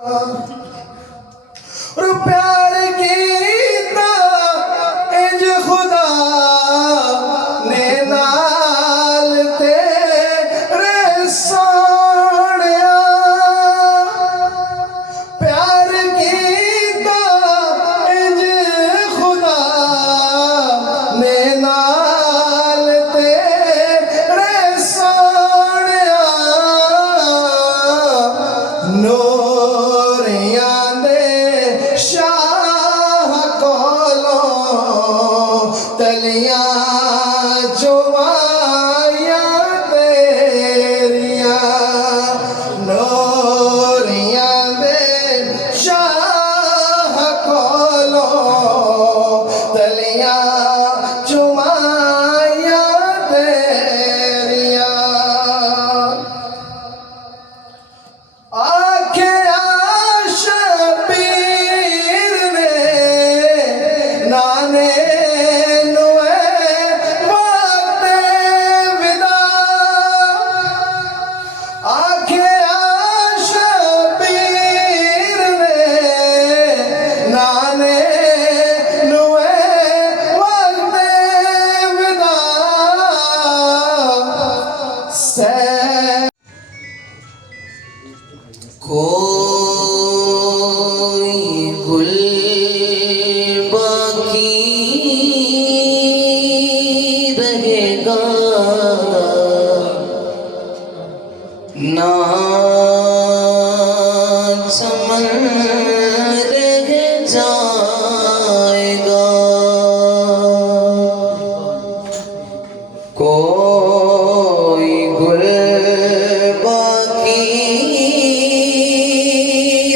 اور پیار کیتا انج خدا نے نال تیرے سونیا پیار کیتا انج خدا نے نال تیرے سونیا نوریاں دے شاہ کولوں تلیاں چوائیاں تیریاں نوریاں دے شاہ کولوں تلیاں چوائیاں تیریاں آکھیا شبیر نے نانے نوے وقت ودا آکھیا شبیر نے نانے نوے وقت ودا کوئی گل باقی رہے گا نہ چمن رہ جائے گا کوئی گل باقی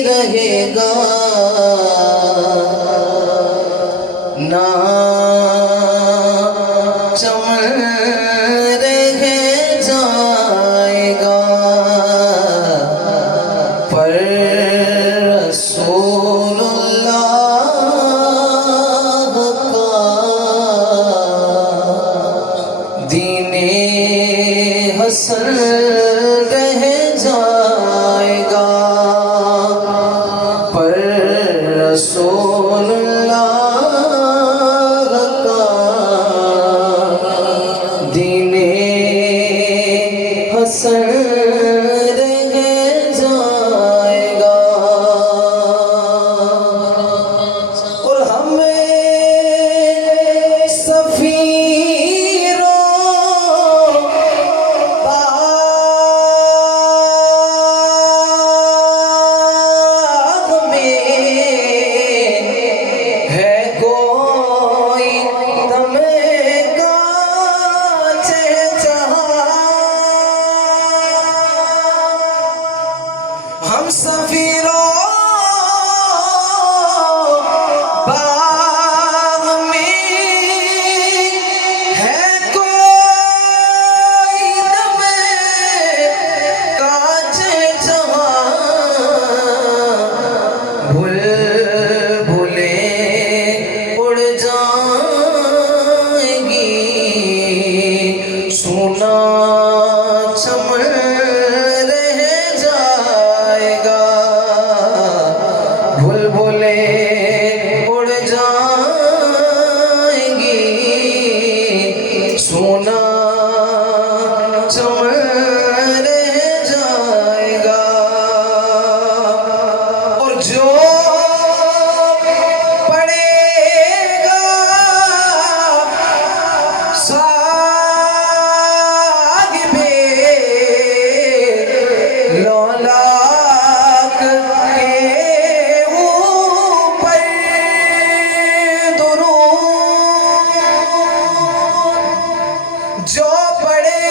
رہے گا نہ چمن رہ جائے گا پر رسول اللہ کا دین حسن رہ جائے گا پر رسول اللہ کا دین حسن رہ جائے گا اور ہمیں سفیروں ہم سفیروں باغ میں ہے کوئی دم کاج جہاں بھول بھولے اڑ جائیں گی سونا چمن اڑ جائیں گی سونا چمن رہ جائے گا اور جو پڑے گا ساگ میں لولاک جو پڑے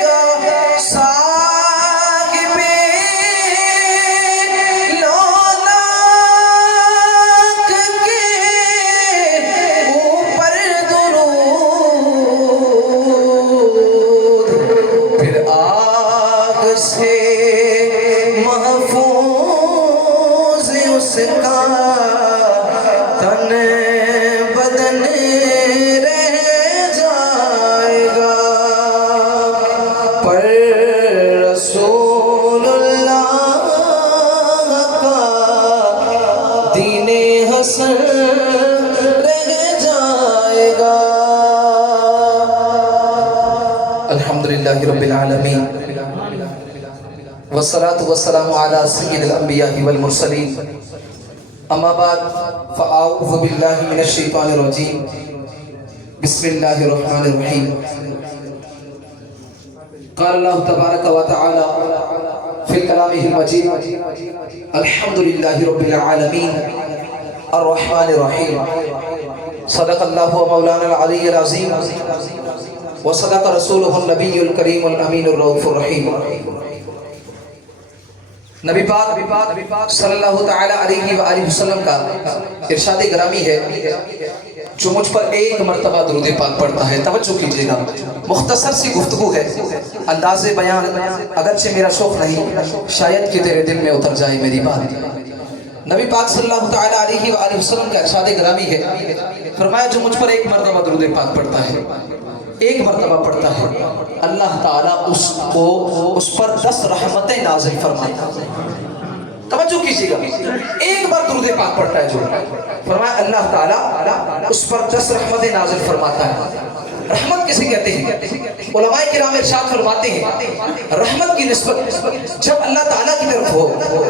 گا ساگ پہ لولاک کے اوپر درود پھر آگ سے محفوظ اس کا تن بدن رہ جائے گا پر والصلاة والسلام على سید الانبیاء والمرسلین اما بعد فاعوذ باللہ من الشیطان الرجیم بسم اللہ الرحمن الرحیم قال اللہ تبارک و تعالی فی کلامہ المجید الحمد للہ رب العالمین الرحمن الرحیم صدق اللہ و مولانا العلی العظیم وصدق رسولہ النبی الکریم الامین الرؤوف الرحیم۔ نبی پاک صلی اللہ تعالی علیہ وآلہ وسلم کا ارشاد گرامی ہے، جو مجھ پر ایک مرتبہ درود پاک پڑھتا ہے، توجہ کیجئے گا، مختصر سی گفتگو ہے، انداز بیان اگرچہ میرا شوق نہیں، شاید کہ تیرے دل میں اتر جائے میری بات۔ نبی پاک صلی اللہ تعالی علیہ وآلہ وسلم کا ارشاد گرامی ہے، فرمایا جو مجھ پر ایک مرتبہ درود پاک پڑھتا ہے، ایک مرتبہ پڑھتا ہے، اللہ تعالیٰ اس پر 10 رحمتیں نازل فرماتا ہے۔ توجہ کیجئے گا، ایک بار درود پاک پڑھتا ہے جو، فرمایا اللہ تعالیٰ اس پر 10 رحمتیں نازل فرماتا ہے۔ رحمت کسے کہتے ہیں؟ علماء کرام ارشاد فرماتے ہیں رحمت کی نسبت جب اللہ تعالیٰ کی طرف ہو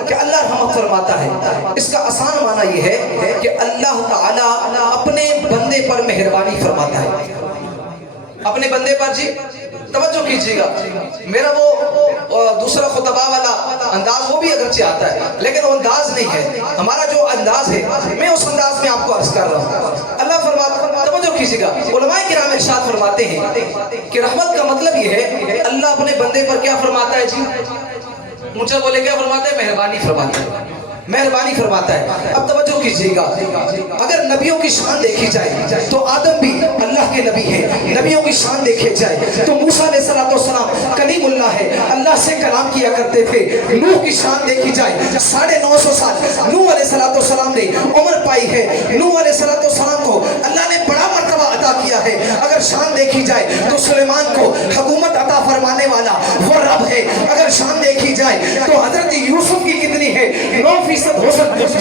کہ اللہ رحمت فرماتا ہے، اس کا آسان معنی یہ ہے کہ اللہ تعالیٰ اپنے بندے پر مہربانی فرماتا ہے، اپنے بندے پر۔ جی توجہ کیجئے گا، میرا وہ دوسرا خطبہ والا انداز وہ بھی اگرچہ آتا ہے لیکن وہ انداز نہیں ہے، ہمارا جو انداز ہے میں اس انداز میں آپ کو عرض کر رہا ہوں۔ اللہ فرماتا، توجہ کیجئے گا، علماء کرام ارشاد فرماتے ہیں کہ رحمت کا مطلب یہ ہے اللہ اپنے بندے پر کیا فرماتا ہے؟ جی مجھے بولے کیا فرماتا ہے؟ مہربانی فرماتا ہے، مہربانی فرماتا ہے۔ اب توجہ کیجئے گا، اگر نبیوں کی شان دیکھی جائے تو آدم بھی اللہ کے نبی ہے، نبیوں کی شان دیکھے جائے تو موسیٰ علیہ السلام کلیم اللہ ہے، اللہ سے کلام کیا کرتے تھے۔ نوح کی شان دیکھی جائے 950 سال نوح علیہ السلام نے عمر پائی ہے، نوح علیہ السلام کو اللہ نے بڑا مرتبہ عطا کیا ہے۔ اگر شان دیکھی جائے تو سلیمان کو حکومت عطا فرمانے والا وہ رب ہے۔ اگر شان دیکھی جائے تو حضرت یوسف کی کتنی ہے؟ 9%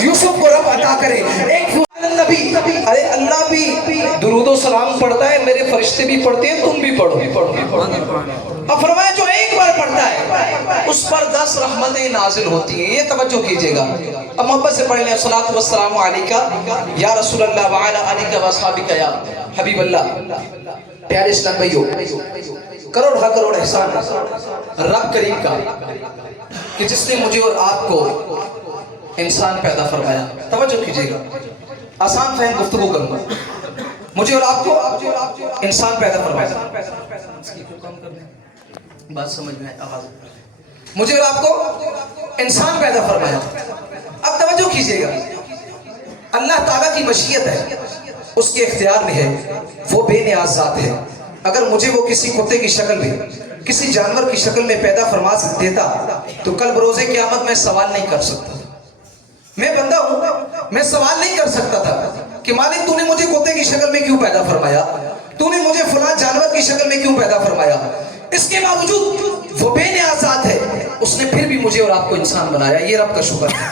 یوسف کو رب عطا کرے۔ ایک نبی، ارے اللہ بھی درود و سلام پڑھتا ہے، میرے فرشتے بھی پڑھتے ہیں، تم بھی پڑھو۔ اب فرمایا جو ایک بار پڑھتا ہے اس پر 10 رحمتیں نازل ہوتی ہیں، یہ توجہ کیجئے گا۔ اب محبت سے پڑھ لیں، الصلاۃ والسلام علیکہ یا رسول اللہ وعلی آلہ واصحابہ یا حبیب اللہ۔ پیارے اسلام بھائیو، کروڑ احسان رب کریم کا کہ جس نے مجھے اور آپ کو انسان پیدا فرمایا۔ توجہ کیجئے گا، آسان فہم گفتگو کروں گا، مجھے اور آپ کو انسان پیدا فرمایا، بات سمجھ میں آواز، مجھے اور آپ کو انسان پیدا فرمایا۔ اب توجہ کیجئے گا، اللہ تعالیٰ کی مشیت ہے، اس کے اختیار میں ہے، وہ بے نیاز ذات ہے۔ اگر مجھے وہ کسی کتے کی شکل میں، کسی جانور کی شکل میں پیدا فرما دیتا تو کل بروز قیامت میں سوال نہیں کر سکتا۔ میں بندہ ہوں، میں سوال نہیں کر سکتا تھا کہ مالک تو نے مجھے کتے کی شکل میں کیوں پیدا فرمایا، تو نے مجھے فلاں جانور کی شکل میں کیوں پیدا فرمایا۔ اس کے باوجود وہ بے نیاز ذات ہے، اس نے پھر بھی مجھے اور آپ کو انسان بنایا۔ یہ رب کا شکر ہے،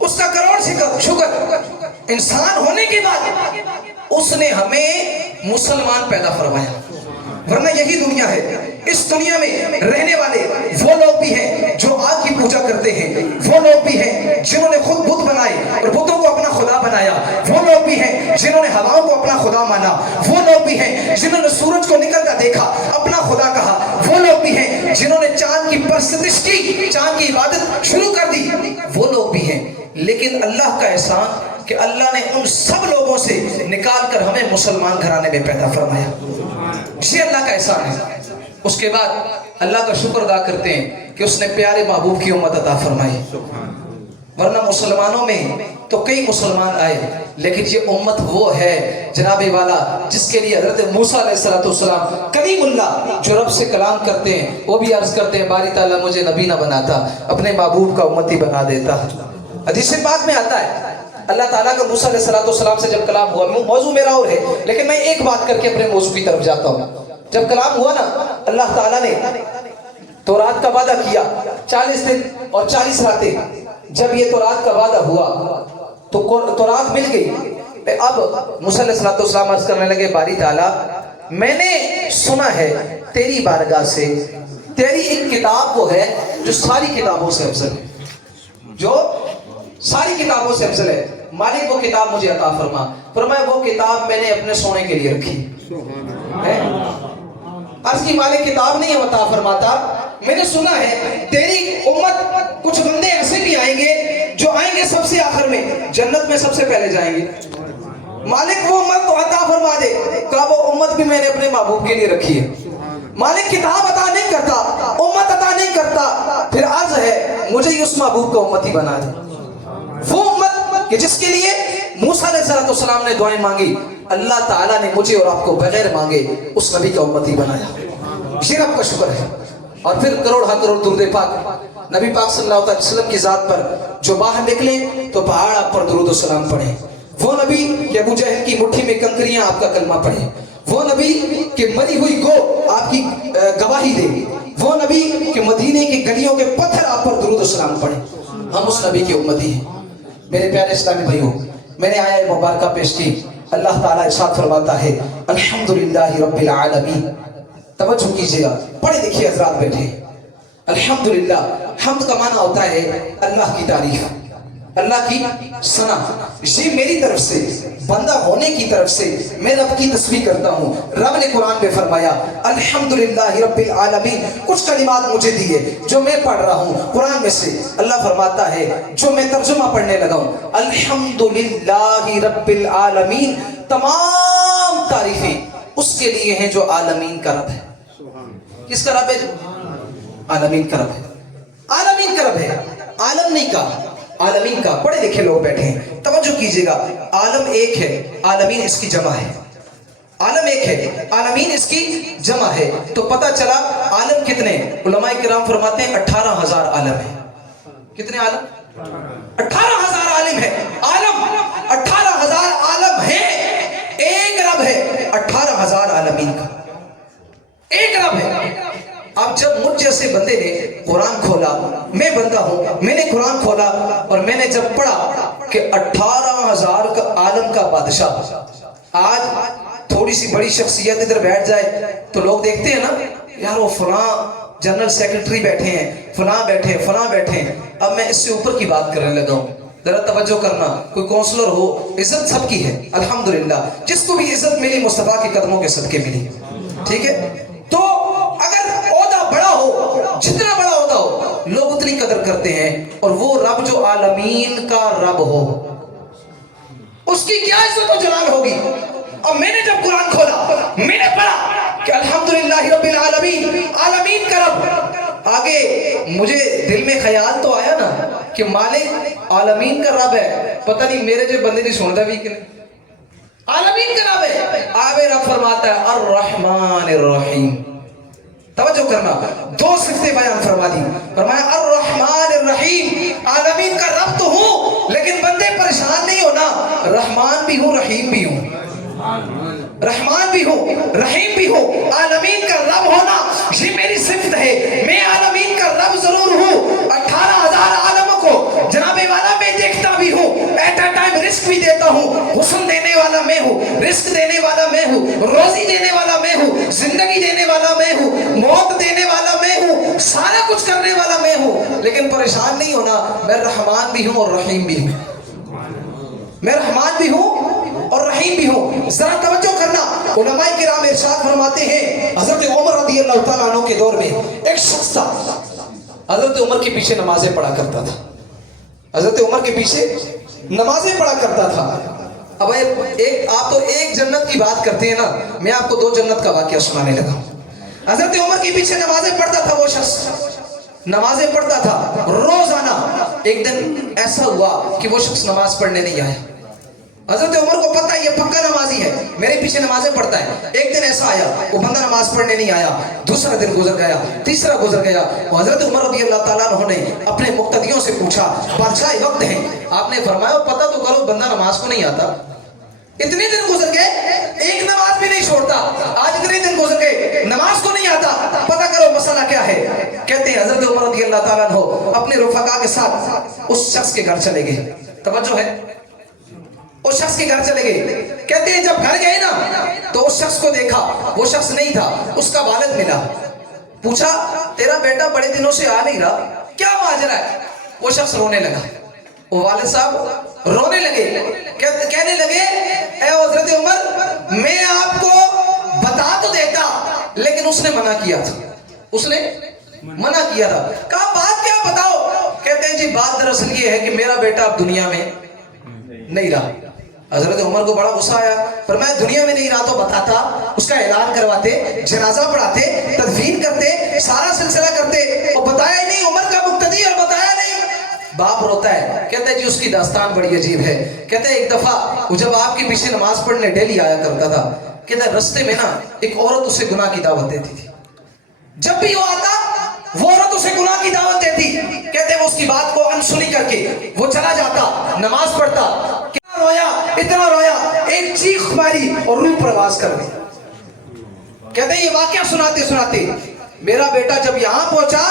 اس کا کروڑ سے شکر۔ انسان ہونے کے بعد اس نے ہمیں مسلمان پیدا فرمایا، ورنہ یہی دنیا ہے۔ اس دنیا میں رہنے والے وہ لوگ بھی ہیں جو آگ کی پوجا کرتے ہیں، وہ لوگ بھی ہیں جنہوں نے خود بت بنائے اور بتوں کو اپنا خدا بنایا، وہ لوگ بھی ہیں جنہوں نے ہواؤں کو اپنا خدا مانا، وہ لوگ بھی ہیں جنہوں نے سورج کو نکلتا دیکھا اپنا خدا کہا، وہ لوگ بھی ہیں جنہوں نے چاند کی پرستش کی، چاند کی عبادت شروع کر دی، وہ لوگ بھی ہیں۔ لیکن اللہ کا احسان کہ اللہ نے ان سب لوگوں سے نکال کر ہمیں مسلمان گھرانے میں پیدا فرمایا، یہ اللہ کا احسان ہے۔ اس کے بعد اللہ کا شکر ادا کرتے ہیں کہ اس نے پیارے محبوب کی امت عطا فرمائی، ورنہ مسلمانوں میں تو کئی مسلمان آئے لیکن یہ امت وہ ہے جناب والا جس کے لیے حضرت موسیٰ علیہ السلام کلیم اللہ جو رب سے کلام کرتے ہیں وہ بھی عرض کرتے ہیں باری تعالیٰ مجھے نبی نہ بناتا، اپنے محبوب کا امتی بنا دیتا۔ حدیث پاک میں آتا ہے اللہ تعالیٰ کا موسیٰ علیہ السلام سے جب کلام ہوا، موضوع میرا اور ہے لیکن میں ایک بات کر کے اپنے موضوع کی طرف جاتا ہوں۔ جب کلام ہوا نا، اللہ تعالیٰ نے تورات کا وعدہ کیا 40 دن اور 40 راتیں۔ جب یہ تورات کا وعدہ ہوا تو تورات مل گئی۔ اب موسیٰ علیہ السلام عرض کرنے لگے باری تعالیٰ میں نے سنا ہے تیری بارگاہ سے تیری ایک کتاب وہ ہے جو ساری کتابوں سے افضل ہے، جو ساری کتابوں سے افضل ہے۔ مالک وہ کتاب مجھے عطا فرما، فرمایا وہ کتاب میں نے اپنے سونے کے لیے رکھی ہے۔ عرض کی مالک کتاب نہیں عطا فرماتا، میں نے سنا ہے تیری امت کچھ بندے ایسے بھی آئیں گے جو آئیں گے سب سے آخر میں، جنت میں سب سے پہلے جائیں گے۔ مالک وہ امت تو عطا فرما دے، کہا وہ امت بھی میں نے اپنے محبوب کے لیے رکھی ہے۔ مالک کتاب عطا نہیں کرتا، امت عطا نہیں کرتا، پھر عرض ہے مجھے اس محبوب کا امتی بنا دے۔ وہ امت کہ جس کے لیے موسیٰ علیہ السلام نے دعائیں مانگی، اللہ تعالیٰ نے مجھے اور آپ کو بغیر مانگے اس نبی کا امتی بنایا۔ یہ رب کا شکر ہے۔ اور پھر کروڑ ہا کروڑ درود پاک نبی پاک صلی اللہ علیہ وسلم کی ذات پر، جو باہر نکلے تو پہاڑ آپ پر درود و سلام پڑھیں۔ وہ نبی کہ ابو جہل کی مٹھی میں کنکریاں آپ کا کلمہ پڑھیں۔ وہ نبی کہ مری ہوئی گو آپ کی گواہی دے۔ وہ نبی کہ مدینے کی گلیوں کے پتھر آپ پر درود و سلام پڑھیں۔ ہم اس نبی کی امتی ہیں۔ میرے پیارے اسلامی بھائیوں، میں نے آیا مبارکہ پیش کی۔ اللہ تعالیٰ ارشاد فرماتا ہے الحمدللہ رب العالمین۔ توجہ کیجئے گا، پڑھے دیکھیے حضرات بیٹھے۔ الحمدللہ، حمد کا معنی ہوتا ہے اللہ کی تعریف، اللہ کی ثنا۔ یہ میری طرف سے، بندہ ہونے کی طرف سے میں رب کی تسبیح کرتا ہوں۔ رب نے قرآن میں فرمایا الحمدللہ رب العالمین، کچھ کلمات مجھے دیے جو میں پڑھ رہا ہوں قرآن میں سے۔ اللہ فرماتا ہے جو میں ترجمہ پڑھنے لگا ہوں، الحمدللہ رب العالمین، تمام تعریفیں اس کے لیے ہیں جو عالمین کا رب ہے۔ کس کا رب ہے؟ عالمین کا رب ہے۔ عالمین کا رب ہے، عالم نہیں کا، عالمین کا۔ پڑھے لکھے لوگ بیٹھے ہیں، توجہ کیجئے گا۔ عالم ایک ہے، عالمین اس کی جمع ہے۔ عالم ایک ہے، عالمین اس کی جمع ہے۔ تو پتہ چلا عالم کتنے؟ علماء کرام فرماتے ہیں 18,000 عالم ہے۔ کتنے عالم؟ 18,000 عالم ہے۔ عالم 18,000 عالم ہے، ایک رب ہے 18,000 عالمین کا، ایک رب ہے۔ اب جب مجھ جیسے بندے نے قرآن کھولا، میں بندہ ہوں، میں نے قرآن کھولا اور میں نے جب پڑھا کہ 18,000 کا عالم کا بادشاہ، آج تھوڑی سی بڑی شخصیت ادھر بیٹھ جائے تو لوگ دیکھتے ہیں نا، یار وہ فلاں جنرل سیکرٹری بیٹھے ہیں، فلاں بیٹھے ہیں، فلاں بیٹھے ہیں۔ اب میں اس سے اوپر کی بات کرنے لگا ہوں، ذرا توجہ کرنا۔ کوئی کونسلر ہو، عزت سب کی ہے الحمدللہ، جس کو بھی عزت ملی مصطفیٰ کے قدموں کے صدقے ملی، ٹھیک ہے؟ تو اگر عہدہ بڑا ہو، جتنا بڑا عہدہ ہو، لوگ اتنی قدر کرتے ہیں، اور وہ رب جو عالمین کا رب ہو اس کی کیا عزت و جلال ہوگی۔ اور میں نے جب قرآن کھولا، میں نے پڑھا کہ الحمدللہ رب العالمین، عالمین کا رب، آگے مجھے دل میں خیال تو آیا نا کہ مالک عالمین کا رب ہے، پتہ نہیں میرے جو بندے نہیں سنتا بھی کہ نہیں، عالمین کا رب ہے۔ آگے رب فرماتا ہے الرحمن الرحیم۔ توجہ کرنا، دو صفتیں بیان فرما دی، فرمایا الرحمن الرحیم، عالمین کا رب تو ہوں لیکن بندے پریشان نہیں ہونا، رحمان بھی ہوں رحیم بھی ہوں، رحمان بھی ہوں رحیم بھی ہوں۔ عالمین کا رب ہونا یہ میری صفت ہے، میں عالمین کا رب ضرور ہوں۔ 18,000 عالموں کو جناب والا میں دیکھتا بھی ہوں، ایٹ اے ٹائم رزق بھی دیتا ہوں، حسن دینے والا میں ہوں، رزق دینے والا میں ہوں، روزی دینے والا میں ہوں، زندگی دینے والا میں ہوں، موت دینے والا میں ہوں، سارا کچھ کرنے والا میں ہوں۔ لیکن پریشان نہیں ہونا، میں رحمان بھی ہوں اور رحیم بھی ہوں، میں رحمان بھی ہوں اور رحیم بھی ہوں۔ ذرا توجہ کرنا، علماء کرام ارشاد فرماتے ہیں حضرت عمر رضی اللہ تعالیٰ عنہ کے دور میں ایک شخص تھا، حضرت عمر کے پیچھے نمازیں پڑھا کرتا تھا، حضرت عمر کے پیچھے نمازیں پڑھا کرتا تھا۔ اب آپ تو ایک جنت کی بات کرتے ہیں نا، میں آپ کو دو جنت کا واقعہ سنانے لگا۔ حضرت عمر کے پیچھے نمازیں پڑھتا تھا، وہ شخص نمازیں پڑھتا تھا روزانہ۔ ایک دن ایسا ہوا کہ وہ شخص نماز پڑھنے نہیں آیا۔ حضرت عمر کو پتہ ہے یہ پکا نمازی ہے، میرے پیچھے نمازیں پڑھتا ہے۔ ایک دن ایسا آیا، وہ بندہ نماز پڑھنے نہیں آیا، دوسرا دن گزر گیا، تیسرا گزر گیا۔ حضرت عمر رضی اللہ تعالیٰ عنہ نے اپنے مقتدیوں سے پوچھا، بادشاہ وقت ہیں، آپ نے فرمایا پتہ تو کرو بندہ نماز کو نہیں آتا۔ اتنے دن گزر گئے، ایک نماز بھی نہیں چھوڑتا، آج اتنے دن گزر گئے، نماز کو نہیں آتا، پتہ کرو مسئلہ کیا ہے۔ کہتے ہیں حضرت عمر رضی اللہ تعالیٰ عنہ اپنے رفقا کے ساتھ اس شخص کے گھر چلے گئے۔ توجہ ہے، اس شخص کے گھر چلے گئے۔ کہتے ہیں جب گھر گئے نا تو اس شخص کو دیکھا، وہ شخص نہیں تھا، اس کا والد ملا۔ پوچھا تیرا بیٹا بڑے دنوں سے آ نہیں رہا، کیا ماجرا ہے؟ وہ شخص رونے لگا، وہ والد صاحب رونے لگے، کہنے لگے اے حضرت عمر میں آپ کو بتا تو دیتا لیکن اس نے منع کیا تھا، اس نے منع کیا تھا۔ کہا بات کیا بتاؤ؟ کہتے ہیں جی بات دراصل یہ ہے کہ میرا بیٹا اب دنیا میں نہیں رہا۔ حضرت عمر کو بڑا غصہ آیا، فرمایا دنیا میں نہیں رہا تو بتاتا، اس کا اعلان کرواتے، جنازہ پڑھاتے، تدفین کرتے، سارا سلسلہ کرتے، اور بتایا ہی نہیں، عمر کا مقتدی اور بتایا نہیں۔ باپ روتا ہے، کہتا ہے جی اس کی داستان بڑی عجیب ہے۔ کہتا ہے ایک دفعہ وہ جب آپ کے پیچھے نماز پڑھنے ڈیلی آیا کرتا تھا، کہتا ہے رستے میں نا ایک عورت اسے گناہ کی دعوت دیتی تھی، جب بھی وہ آتا وہ عورت اسے گناہ کی دعوت دیتی، کہتے ہیں وہ اس کی بات کو انسنی کر کے وہ چلا جاتا، نماز پڑھتا، اتنا رویا ایک چیخ ماری اور روح پرواز کر گئی۔ کہتے ہیں یہ واقعہ سناتے سناتے میرا بیٹا جب یہاں پہنچا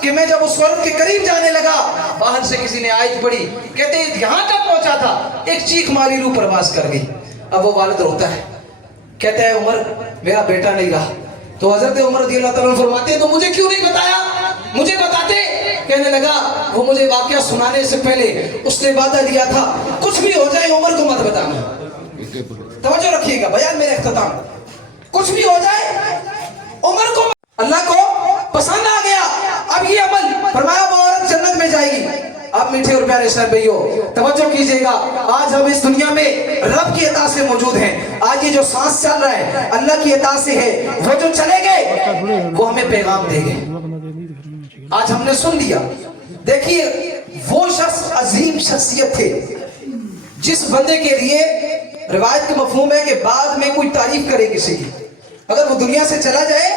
کہ میں جب اس عورت کے قریب جانے لگا، باہر سے کسی نے آیت پڑھی، کہتے ہیں یہاں تک پہنچا تھا ایک چیخ ماری روح پرواز کر گئی۔ اب وہ والد روتا ہے، کہتا ہے عمر میرا بیٹا نہیں رہا۔ تو حضرت عمر رضی اللہ تعالیٰ فرماتے ہیں تو مجھے کیوں نہیں بتایا، مجھے بتاتے۔ کہنے لگا وہ مجھے واقعہ سنانے سے پہلے اس نے وعدہ دیا تھا کچھ بھی ہو جائے عمر کو مت بتانا۔ توجہ رکھیے گا بیان میرے اختتام، کچھ بھی ہو جائے عمر کو، اللہ کو پسند آ گیا اب یہ عمل، فرمایا وہ عورت جنت میں جائے گی۔ اب میٹھے اور پیارے اسلام بھائیو توجہ کیجئے گا، آج ہم اس دنیا میں رب کی عطا سے موجود ہیں۔ آج یہ جو سانس چل رہا ہے اللہ کی عطا سے ہے، وہ جو چلے گئے وہ ہمیں پیغام دیں گے۔ آج ہم نے سن لیا، دیکھیے وہ شخص عظیم شخصیت تھے جس بندے کے لیے روایت کے مفہوم ہے کہ بعد میں کوئی تعریف کرے کسی کی، اگر وہ دنیا سے چلا جائے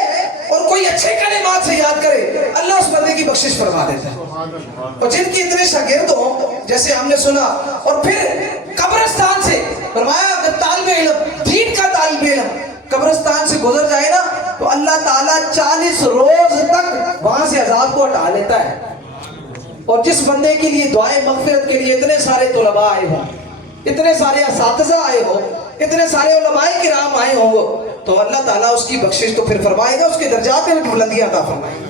اور کوئی اچھے کلمات سے یاد کرے اللہ اس بندے کی بخشش فرما دیتا ہے۔ اور جن کی اتنے شاگرد ہوں جیسے ہم نے سنا، اور پھر قبرستان سے فرمایا اگر طالب علم، دین کا طالب علم قبرستان سے گزر جائے نا تو اللہ تعالیٰ 40 روز تک وہاں سے عذاب کو ہٹا لیتا ہے۔ اور جس بندے کے لیے دعائیں مغفرت کے لیے اتنے سارے طلباء آئے ہوں، اتنے سارے اساتذہ آئے ہوں، اتنے سارے علماء کرام آئے ہوں، تو اللہ تعالیٰ اس کی بخشش تو پھر فرمائے گا، اس کے درجات میں بلندیاں عطا فرمائے گا۔